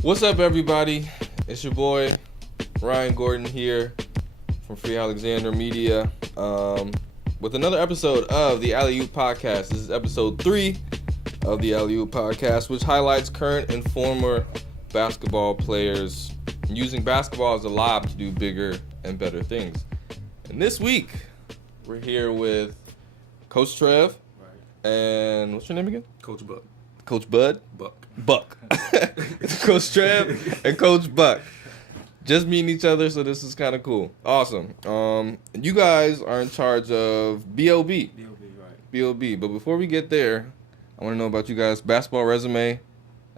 What's up, everybody? It's your boy Ryan Gordon here from Free Alexander Media with another episode of the Alley Oop Podcast. This is episode 3 of the Alley Oop Podcast, which highlights current and former basketball players using basketball as a lob to do bigger and better things. And this week, we're here with Coach Trev and what's your name again? Coach Buck. Coach Bud? Buck. Coach Trev and Coach Buck. Just meeting each other, so this is kind of cool. Awesome. You guys are in charge of BOB. BOB. But before we get there, I want to know about you guys' basketball resume,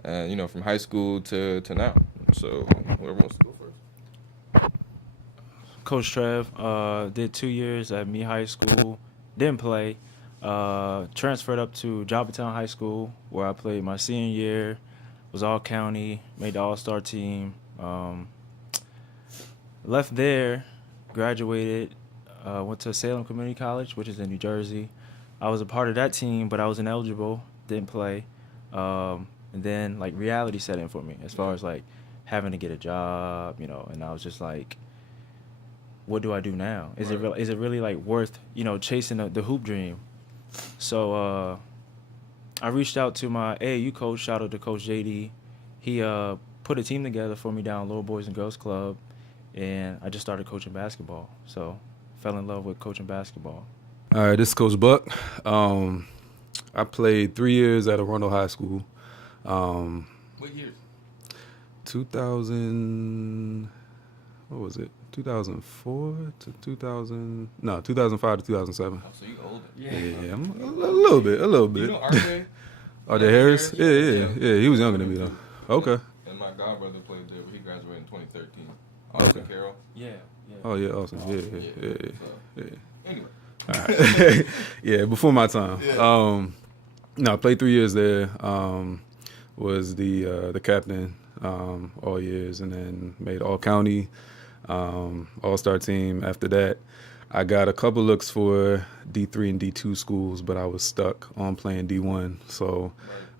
from high school to now. So whoever wants to go first. Coach Trev, did 2 years at Me High School, didn't play. Transferred up to Joppatown High School, where I played my senior year, was all county, made the all-star team. Left there, graduated, went to Salem Community College, which is in New Jersey. I was a part of that team, but I was ineligible, didn't play. And then reality set in for me as far as having to get a job, and I was just like, what do I do now? Is it really worth, chasing the hoop dream? So I reached out to my AAU coach, shout out to Coach JD. He put a team together for me down Little Boys and Girls Club, and I just started coaching basketball. So fell in love with coaching basketball. All right, this is Coach Buck. I played 3 years at Arundel High School. What years? 2000, what was it? 2004 to 2000, no, 2005 to 2007. Oh, so you older. Yeah, I'm a little bit. You know RJ? RJ Harris? Yeah, he was younger than me, though. Okay. And my godbrother played there, but he graduated in 2013. Okay. Carroll? Yeah. Oh, yeah, awesome. Yeah. Anyway. All right. Yeah, before my time. Yeah. No, I played 3 years there. Was the captain all years, and then made all county, all-star team. After that, I got a couple looks for D3 and D2 schools, but I was stuck on playing D1. So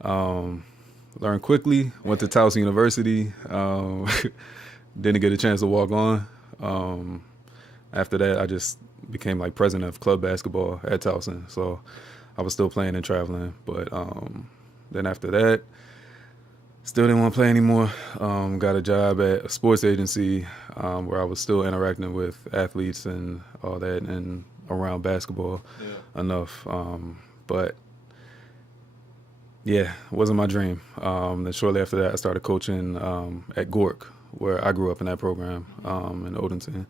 learned quickly, went to Towson University, didn't get a chance to walk on. After that, I just became president of club basketball at Towson. So I was still playing and traveling. But then after that, still didn't want to play anymore. Got a job at a sports agency where I was still interacting with athletes and all that and around basketball enough. But, yeah, it wasn't my dream. Then shortly after that, I started coaching at Gork, where I grew up in that program in Odenton.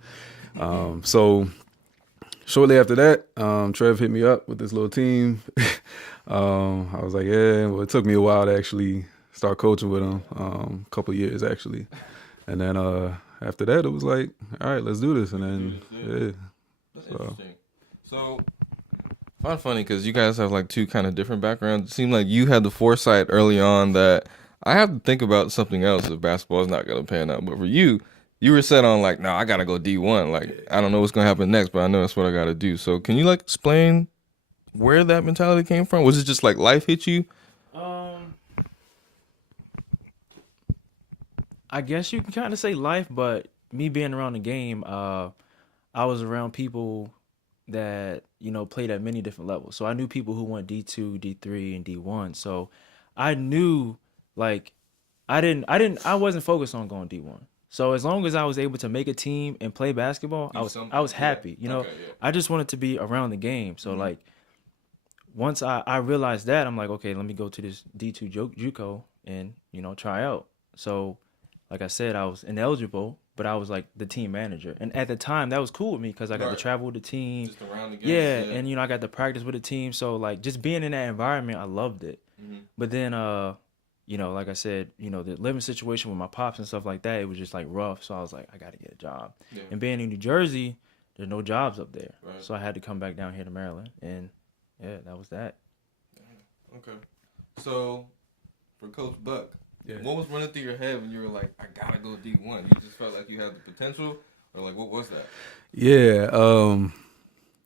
So shortly after that, Trev hit me up with this little team. I was like, yeah, well, it took me a while to actually start coaching with him, a couple of years actually. And then after that, it was like, all right, let's do this. And then, That's interesting. So, I find it funny because you guys have two kind of different backgrounds. It seemed like you had the foresight early on that I have to think about something else if basketball is not going to pan out. But for you, you were set on no, I got to go D1. I don't know what's going to happen next, but I know that's what I got to do. So, can you explain where that mentality came from? Was it just life hit you? I guess you can kind of say life, but me being around the game, I was around people that, played at many different levels. So I knew people who went D2, D3, and D1. So I knew, I wasn't focused on going D1. So as long as I was able to make a team and play basketball, I was happy. I just wanted to be around the game. So once I realized that, I'm like, okay, let me go to this D2 JUCO and, try out. So like I said, I was ineligible, but I was the team manager. And at the time, that was cool with me because I got to travel with the team. Just around the game. Yeah, and, I got to practice with the team. So, just being in that environment, I loved it. Mm-hmm. But then, like I said, the living situation with my pops and stuff like that, it was just, rough. So I was like, I got to get a job. Yeah. And being in New Jersey, there's no jobs up there. Right. So I had to come back down here to Maryland. And, yeah, that was that. Okay. So, for Coach Buck, what was running through your head when you were like, I gotta go D1? You just felt like you had the potential, or what was that? Yeah,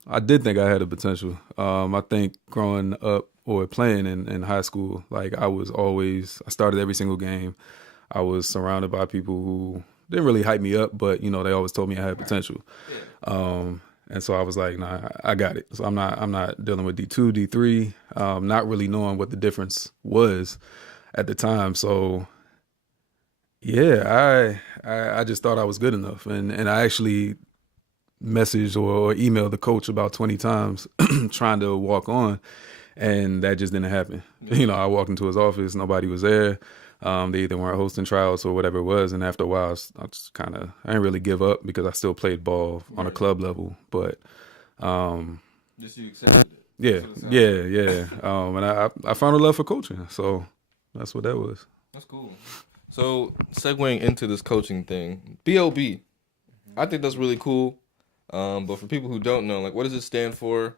I did think I had a potential. I think growing up or playing in high school, like I started every single game. I was surrounded by people who didn't really hype me up, but they always told me I had potential. And so I was like, nah, I got it. So I'm not dealing with D2, D3, not really knowing what the difference was at the time. So yeah, I just thought I was good enough, and I actually messaged or emailed the coach about 20 times trying to walk on, and that just didn't happen. I walked into his office, nobody was there. They either weren't hosting tryouts or whatever it was, and after a while, I didn't really give up because I still played ball on a club level. But just you accepted it. Yeah. And I found a love for coaching, so that's what that was. That's cool. So segueing into this coaching thing, BOB, I think that's really cool. But for people who don't know, like, what does it stand for?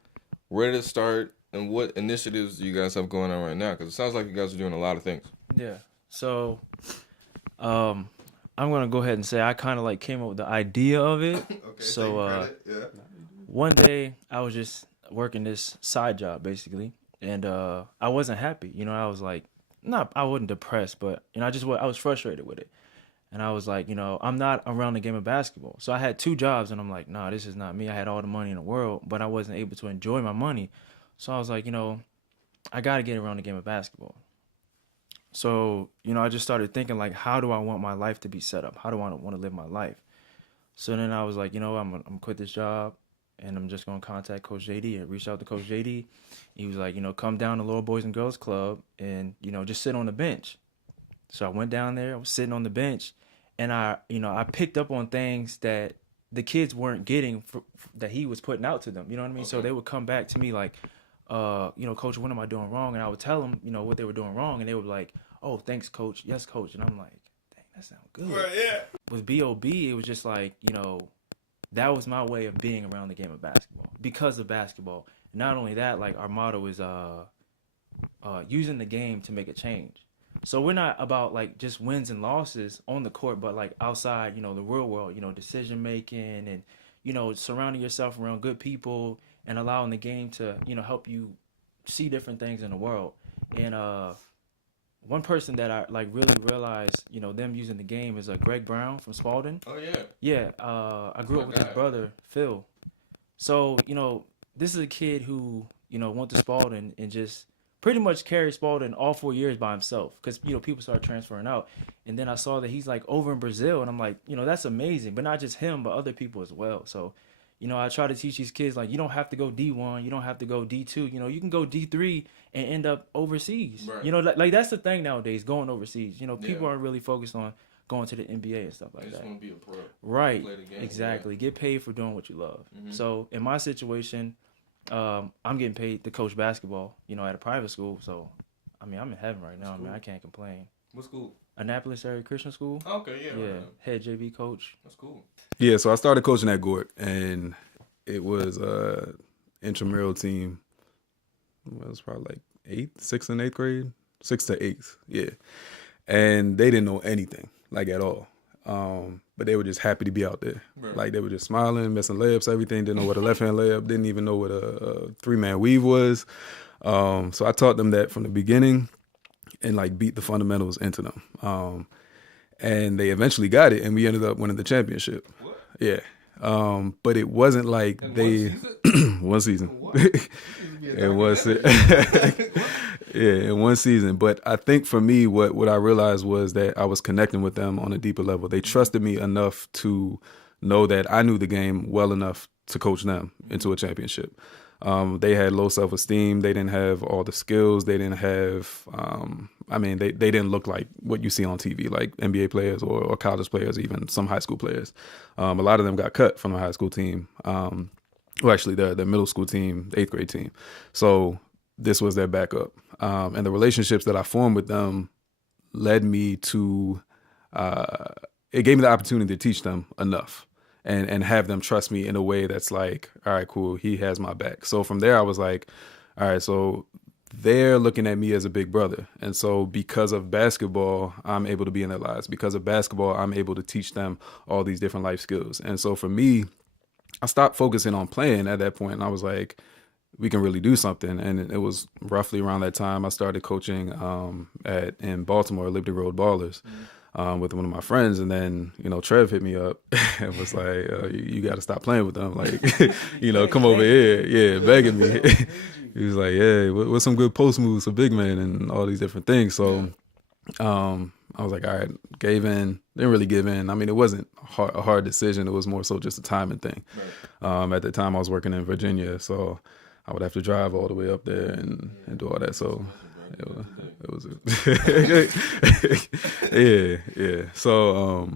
Where did it start? And what initiatives do you guys have going on right now? Because it sounds like you guys are doing a lot of things. Yeah. So, I'm gonna go ahead and say I kind of like came up with the idea of it. Okay. So, one day I was just working this side job basically, and I wasn't happy. I was like, I wasn't depressed, but I was frustrated with it, and I was like, I'm not around the game of basketball. So I had 2 jobs, and I'm like, nah, this is not me. I had all the money in the world, but I wasn't able to enjoy my money. So I was like, I got to get around the game of basketball. So, I just started thinking, like, how do I want my life to be set up? How do I want to live my life? So then I was like, I'm going to quit this job, and I'm just going to contact Coach JD. I reached out to Coach JD. He was like, come down to Lower Boys and Girls Club and, just sit on the bench. So I went down there. I was sitting on the bench, and I picked up on things that the kids weren't getting that he was putting out to them. You know what I mean? Okay. So they would come back to me like, Coach, what am I doing wrong? And I would tell them, what they were doing wrong. And they would be like, oh, thanks, Coach. Yes, Coach. And I'm like, dang, that sounds good. Right, yeah. With BOB, it was just like, that was my way of being around the game of basketball because of basketball. Not only that, like, our motto is using the game to make a change. So we're not about, like, just wins and losses on the court, but, like, outside, the real world, decision making and, surrounding yourself around good people and allowing the game to, help you see different things in the world. And one person that I like really realized, them using the game is Greg Brown from Spalding. Oh yeah. Yeah. I grew up with his brother Phil. So this is a kid who went to Spalding and just pretty much carried Spalding all 4 years by himself because people started transferring out. And then I saw that he's like over in Brazil, and I'm like, that's amazing. But not just him, but other people as well. So I try to teach these kids, like, you don't have to go D1, you don't have to go D2, you can go D3 and end up overseas. Right. Like that's the thing nowadays, going overseas. People aren't really focused on going to the NBA and stuff like that. Just want to be a pro. Right. Play the game. Exactly. Yeah. Get paid for doing what you love. Mm-hmm. So in my situation, I'm getting paid to coach basketball, at a private school. So, I'm in heaven right now. Cool. I can't complain. What school? Annapolis Area Christian School. Okay, yeah. Yeah, right. head JV coach. That's cool. Yeah, so I started coaching at Gort, and it was intramural team. It was probably like 6th and 8th grade, 6th to 8th, yeah. And they didn't know anything, like at all. But they were just happy to be out there. Right. Like they were just smiling, missing layups, everything. Didn't know what a left-hand layup, didn't even know what a 3-man weave was. So I taught them that from the beginning and like beat the fundamentals into them. And they eventually got it, and we ended up winning the championship. What? Yeah. But it wasn't like one season. It was in one season. But I think for me, what I realized was that I was connecting with them on a deeper level. They trusted me enough to know that I knew the game well enough to coach them into a championship. They had low self-esteem. They didn't have all the skills. They didn't have, they didn't look like what you see on TV, like NBA players or college players, even some high school players. A lot of them got cut from the high school team. Well, actually, the middle school team, the 8th grade team. So this was their backup. And the relationships that I formed with them led me to, it gave me the opportunity to teach them enough. And have them trust me in a way that's like, all right, cool, he has my back. So from there, I was like, all right, so they're looking at me as a big brother. And so because of basketball, I'm able to be in their lives. Because of basketball, I'm able to teach them all these different life skills. And so for me, I stopped focusing on playing at that point, and I was like, we can really do something. And it was roughly around that time I started coaching in Baltimore, Liberty Road Ballers, with one of my friends. And then, Trev hit me up and was like, you got to stop playing with them. Like, come over here. Yeah, begging me. He was like, yeah, what's some good post moves for big man and all these different things. So I was like, all right, gave in. Didn't really give in. I mean, it wasn't a hard decision. It was more so just a timing thing. Right. At the time, I was working in Virginia, so I would have to drive all the way up there and do all that. So it was yeah. So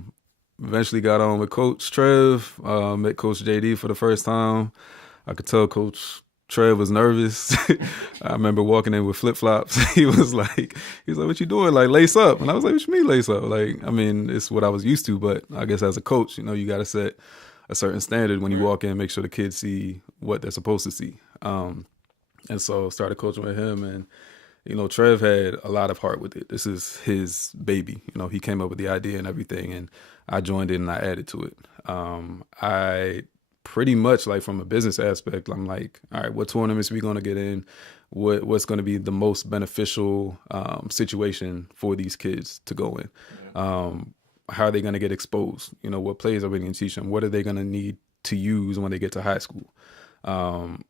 eventually got on with Coach Trev. Met Coach JD for the first time. I could tell Coach Trev was nervous. I remember walking in with flip-flops. He was like, what you doing? Like, lace up. And I was like, what you mean lace up? Like, I mean, it's what I was used to, but I guess as a coach, you got to set a certain standard when you walk in, make sure the kids see what they're supposed to see. And so started coaching with him, and, Trev had a lot of heart with it. This is his baby. He came up with the idea and everything, and I joined in and I added to it. I pretty much, like, from a business aspect, I'm like, all right, what tournaments we going to get in? What's going to be the most beneficial situation for these kids to go in? How are they going to get exposed? What plays are we going to teach them? What are they going to need to use when they get to high school?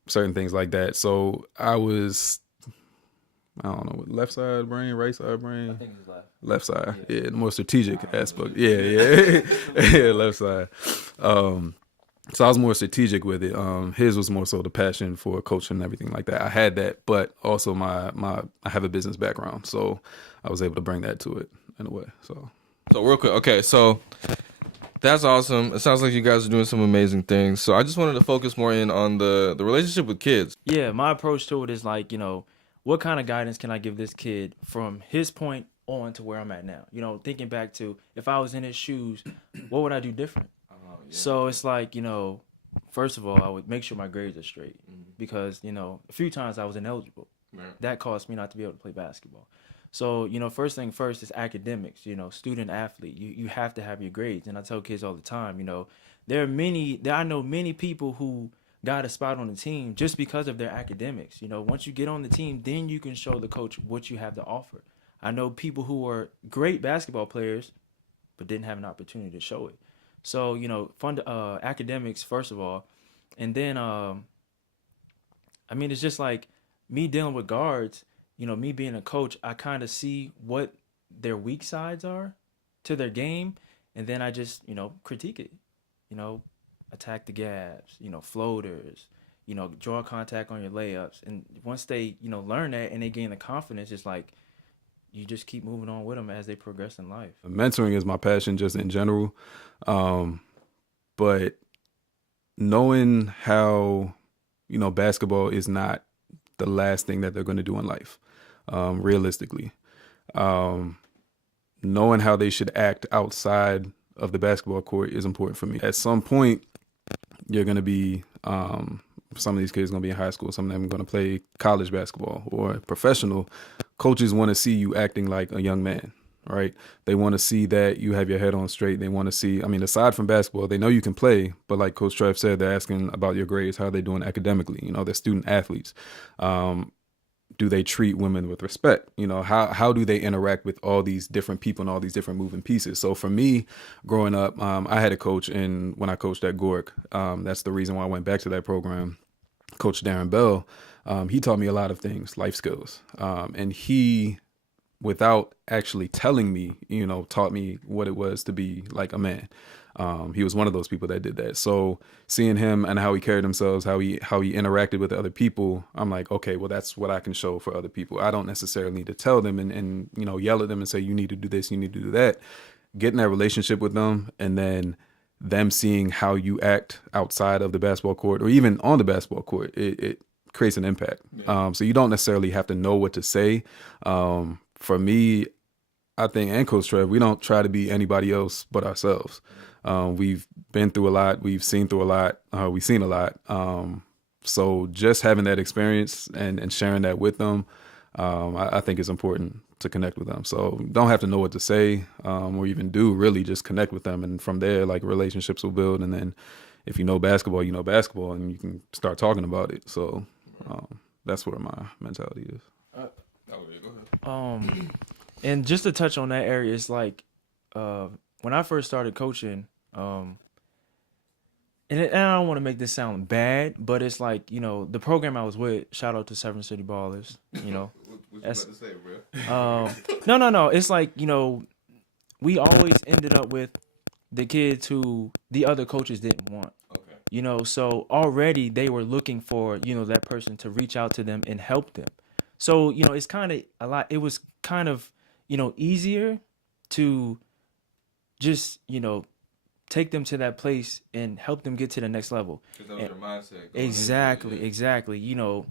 Certain things like that. So I was, I don't know, left side brain, right side brain? I think it was left. Left side. Yeah, the more strategic aspect. Yeah. Yeah, left side. So I was more strategic with it. His was more so the passion for coaching and everything like that. I had that, but also I have a business background, so I was able to bring that to it in a way. So real quick, okay, so that's awesome. It sounds like you guys are doing some amazing things. So I just wanted to focus more in on the relationship with kids. Yeah, my approach to it is like, what kind of guidance can I give this kid from his point on to where I'm at now? Thinking back to if I was in his shoes, what would I do different? So it's like, first of all, I would make sure my grades are straight because, a few times I was ineligible. Right. That caused me not to be able to play basketball. So, first thing first is academics, student athlete. You have to have your grades. And I tell kids all the time, I know many people who got a spot on the team just because of their academics. Once you get on the team, then you can show the coach what you have to offer. I know people who are great basketball players but didn't have an opportunity to show it. So, academics, first of all. And then, it's just like me dealing with guards, me being a coach, I kind of see what their weak sides are to their game. And then I just, critique it, attack the gaps, floaters, draw contact on your layups. And once they, learn that and they gain the confidence, it's like, you just keep moving on with them as they progress in life. Mentoring is my passion just in general. But knowing how, basketball is not the last thing that they're going to do in life, realistically. Knowing how they should act outside of the basketball court is important for me. At some point, you're going to be, some of these kids are going to be in high school. Some of them are going to play college basketball or professional. Coaches want to see you acting like a young man, right? They want to see that you have your head on straight. They want to see, aside from basketball, they know you can play, but like Coach Trev said, they're asking about your grades. How are they doing academically? They're student athletes. Do they treat women with respect? How do they interact with all these different people and all these different moving pieces? So for me, growing up, I had a coach when I coached at Gork. That's the reason why I went back to that program. Coach Darren Bell, he taught me a lot of things, life skills. And he, without actually telling me, taught me what it was to be like a man. He was one of those people that did that. So seeing him and how he carried himself, how he interacted with other people, I'm like, okay, well, that's what I can show for other people. I don't necessarily need to tell them and yell at them and say, you need to do this, you need to do that. Get in that relationship with them, and then them seeing how you act outside of the basketball court or even on the basketball court, it creates an impact. Yeah. So you don't necessarily have to know what to say. For me, I think, and Coach Trev, we don't try to be anybody else but ourselves. We've been through a lot. We've seen through a lot. We've seen a lot. So just having that experience and sharing that with them, I think is important to connect with them. So don't have to know what to say or even do, really just connect with them. And from there, like, relationships will build. And then, if you know basketball, you know basketball, and you can start talking about it. So that's where my mentality is. Go ahead. And just to touch on that area, it's like when I first started coaching, and I don't want to make this sound bad, but it's like, you know, the program I was with, shout out to Seven City Ballers, you know. What you about to say, bro? No. It's like, you know, we always ended up with the kids who the other coaches didn't want. Okay. You know, so already they were looking for, you know, that person to reach out to them and help them. So, you know, it's kind of it was kind of, you know, easier to just, you know, take them to that place and help them get to the next level. Because that was your mindset. Exactly. You know,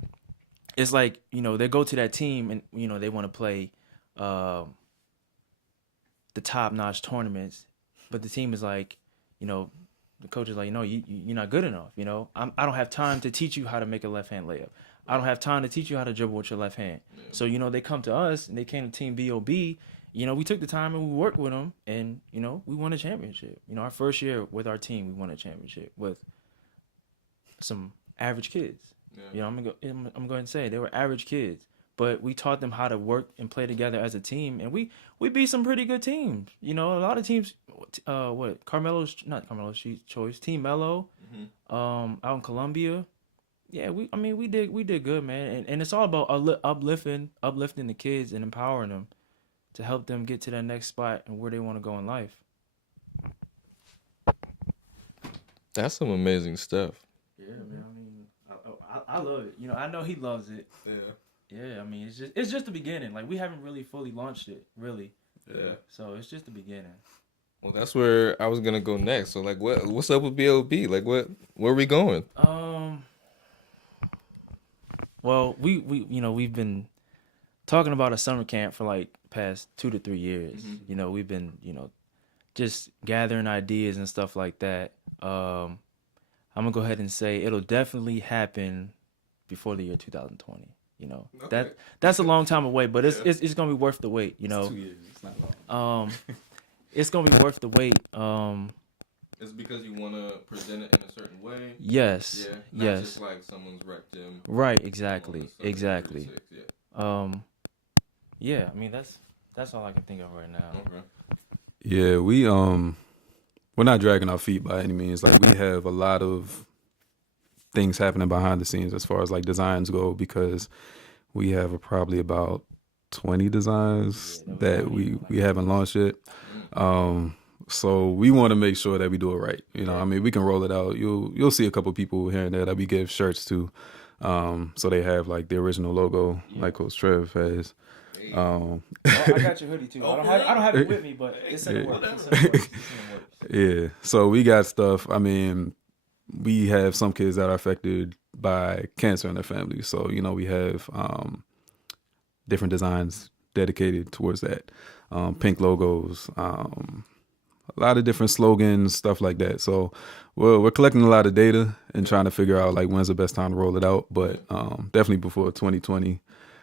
it's like, you know, they go to that team and, you know, they want to play the top-notch tournaments, but the team is like, you know, the coach is like, no, you're not good enough. You know, I don't have time to teach you how to make a left-hand layup. I don't have time to teach you how to dribble with your left hand. Yeah. So, you know, they come to us and they came to Team BOB. You know, we took the time and we worked with them, and, you know, we won a championship. You know, our first year with our team, we won a championship with some average kids. Yeah. You know, I'm going to say they were average kids, but we taught them how to work and play together as a team, and we beat some pretty good teams. You know, a lot of teams. Not Carmelo's choice, Team Mello, out in Columbia. Yeah, we did good, man, and it's all about uplifting the kids and empowering them to help them get to that next spot and where they want to go in life. That's some amazing stuff. Yeah, man. I mean, I love it. You know, I know he loves it. Yeah. Yeah, I mean, it's just the beginning. Like, we haven't really fully launched it, really. Yeah. So it's just the beginning. Well, that's where I was gonna go next. So, like, what's up with BOB? Like, where are we going? Well, we we've been talking about a summer camp for like past 2 to 3 years. Mm-hmm. You know, we've been, you know, just gathering ideas and stuff like that. I'm gonna go ahead and say it'll definitely happen before the year 2020. You know, okay. That's a long time away, but it's gonna be worth the wait. You know, it's 2 years. It's not long. It's gonna be worth the wait. It's because you want to present it in a certain way. Yes. Yeah. Not just like someone's rec gym. Right. Exactly. Yeah. Yeah. I mean, that's all I can think of right now. Okay. Yeah, we're not dragging our feet by any means. Like, we have a lot of things happening behind the scenes as far as like designs go, because we have probably about 20 designs that we haven't launched yet. So we want to make sure that we do it right. You know, I mean, we can roll it out. You'll see a couple people here and there that we give shirts to, so they have like the original logo, like Coach Trev has. I got your hoodie too. I don't have it with me, but it's in the works. Yeah. So we got stuff. I mean, we have some kids that are affected by cancer in their family. So, you know, we have different designs dedicated towards that. Pink logos, a lot of different slogans, stuff like that. So we're collecting a lot of data and trying to figure out like when's the best time to roll it out. But definitely before 2020.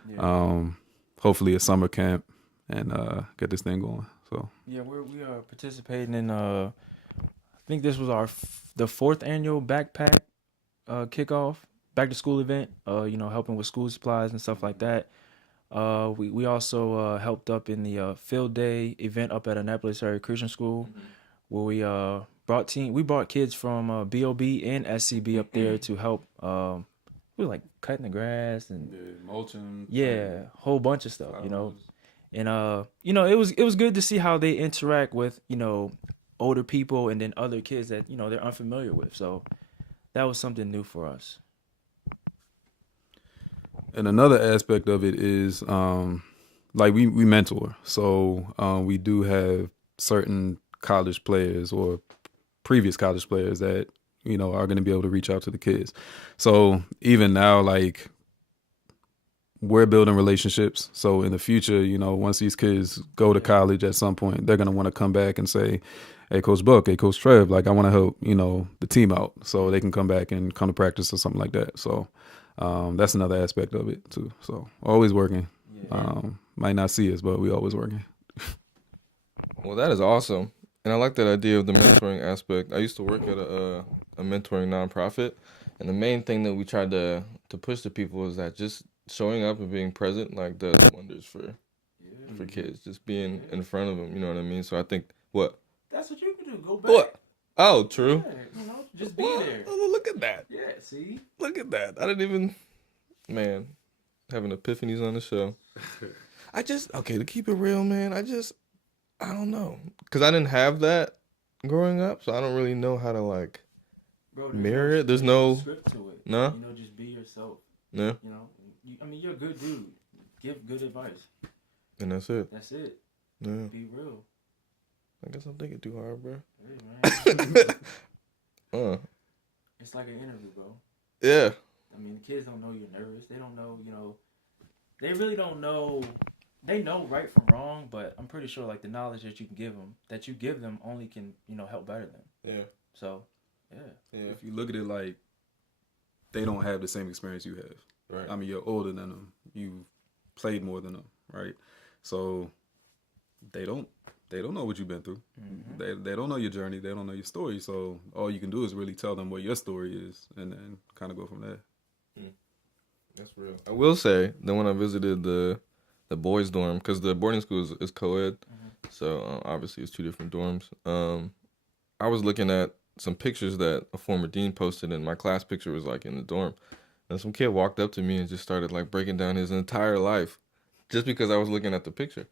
Yeah. Hopefully a summer camp and get this thing going. So yeah, we are participating in. I think this was the 4th annual backpack kickoff, back to school event. You know, helping with school supplies and stuff like that. We also helped up in the field day event up at Annapolis Area Christian School, where we brought kids from BOB and SCB up there to help. We were like cutting the grass and mulching. Yeah, whole bunch of stuff, you know. And you know, it was good to see how they interact with, you know, older people and then other kids that, you know, they're unfamiliar with. So that was something new for us. And another aspect of it is like we mentor. So we do have certain college players or previous college players that, you know, are going to be able to reach out to the kids. So even now, like, we're building relationships. So in the future, you know, once these kids go to college at some point, they're going to want to come back and say, hey, Coach Buck, hey, Coach Trev, like, I want to help, you know, the team out. So they can come back and come to practice or something like that. So that's another aspect of it too. So always working. Yeah. Might not see us, but we always working. Well, that is awesome. And I like that idea of the mentoring aspect. I used to work at a a mentoring nonprofit, and the main thing that we tried to push to people is that just showing up and being present like does wonders for kids. Just being in front of them, you know what I mean? So I think what? That's what you can do. Go back. What? Oh, true. Yeah, just be there. Oh, look at that. Yeah, see? Look at that. I didn't even, man, having epiphanies on the show. To keep it real, man, I don't know. Because I didn't have that growing up, so I don't really know how to, like, mirror it. There's no script to it. No? Just be yourself. Yeah. You're a good dude. Give good advice. And that's it. That's it. Yeah. Be real. I guess I'm thinking too hard, bro. Hey, man. It's like an interview, bro. Yeah. The kids don't know you're nervous. They don't know, they really don't know. They know right from wrong, but I'm pretty sure, like, the knowledge that you give them only can, help better them. Yeah. So, yeah. If you look at it like they don't have the same experience you have. Right. I mean, you're older than them. You've played more than them, right? So they don't know what you've been through. Mm-hmm. They don't know your journey. They don't know your story. So all you can do is really tell them what your story is, and then kind of go from there. That's real. I will say that when I visited the boys' dorm, because the boarding school is co-ed, so obviously it's two different dorms. I was looking at some pictures that a former dean posted, and my class picture was like in the dorm. And some kid walked up to me and just started like breaking down his entire life just because I was looking at the picture.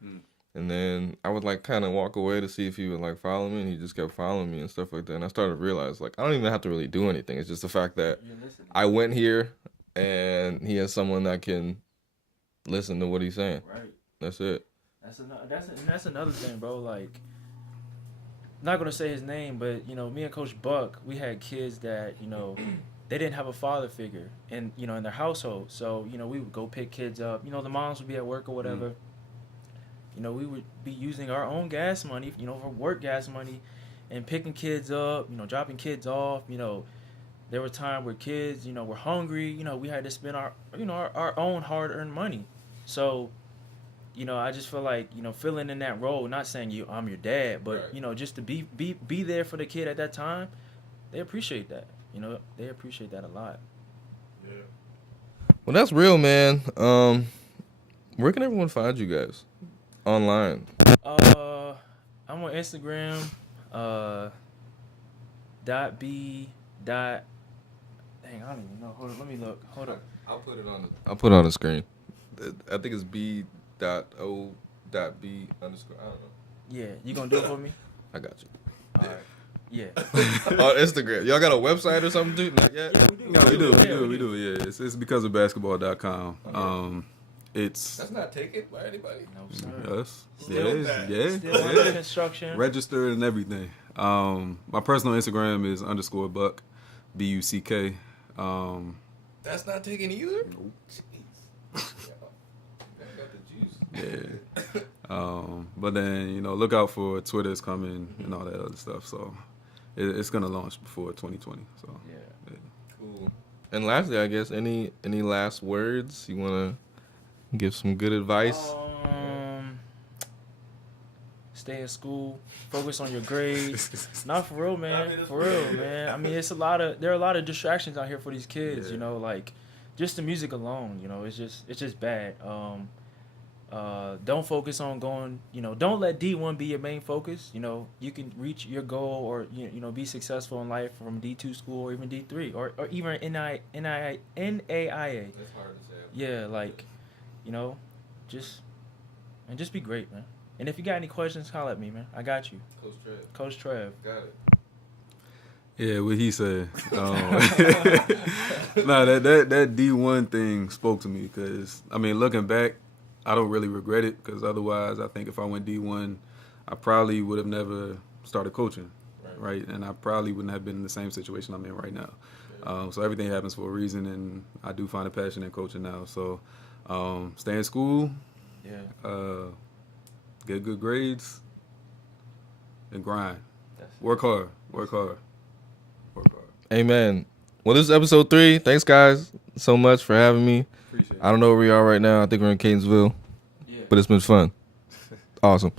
And then I would like kind of walk away to see if he would like follow me, and he just kept following me and stuff like that. And I started to realize like I don't even have to really do anything. It's just the fact that I went here and he has someone that can listen to what he's saying. Right. That's it. That's another thing, bro. Like, not gonna say his name, but me and Coach Buck, we had kids that they didn't have a father figure in their household. So we would go pick kids up. The moms would be at work or whatever. We would be using our own gas money, for work gas money, and picking kids up. Dropping kids off. There were times where kids, were hungry. We had to spend our own hard-earned money. So, I just feel like, filling in that role, not saying I'm your dad, but, right. Just to be there for the kid at that time, they appreciate that. They appreciate that a lot. Yeah. Well, that's real, man. Where can everyone find you guys? Online. I'm on Instagram, .b. Dang, I don't even know. Hold on, let me look. Hold up. I'll put it on the screen. I think it's b.o.b. _ I don't know. Yeah, you gonna do it for me? I got you. All right. Yeah. On Instagram. Y'all got a website or something, dude? Not yet? Yeah, we do. Yeah, it's because of basketball.com. Okay. That's not taken by anybody. No, sir. Yes. Still under construction. Registered and everything. My personal Instagram is _Buck, BUCK. That's not taken either? Nope. Jeez. I got the juice. Yeah. But then, look out for Twitter's coming and all that other stuff. So it's going to launch before 2020. So yeah. Cool. And lastly, I guess, any last words? You want to give some good advice? Stay in school. Focus on your grades. Not for real, man. For real, man. there are a lot of distractions out here for these kids. Yeah. Like just the music alone. It's just bad. Don't focus on going. Don't let D1 be your main focus. You can reach your goal or be successful in life from D2 school or even D3 or even NAIA. That's hard to say. Yeah, like, just be great, man. And if you got any questions, holler at me, man. I got you. Coach Trev. Got it. Yeah, what he said. That D1 thing spoke to me because, looking back, I don't really regret it because otherwise I think if I went D1, I probably would have never started coaching, right? And I probably wouldn't have been in the same situation I'm in right now. Yeah. So everything happens for a reason, and I do find a passion in coaching now. So stay in school. Yeah. Get good grades and grind. Work hard. Amen. Well, this is episode 3. Thanks, guys, so much for having me. Appreciate it. I don't know where we are right now. I think we're in Catonsville. Yeah. But it's been fun. Awesome.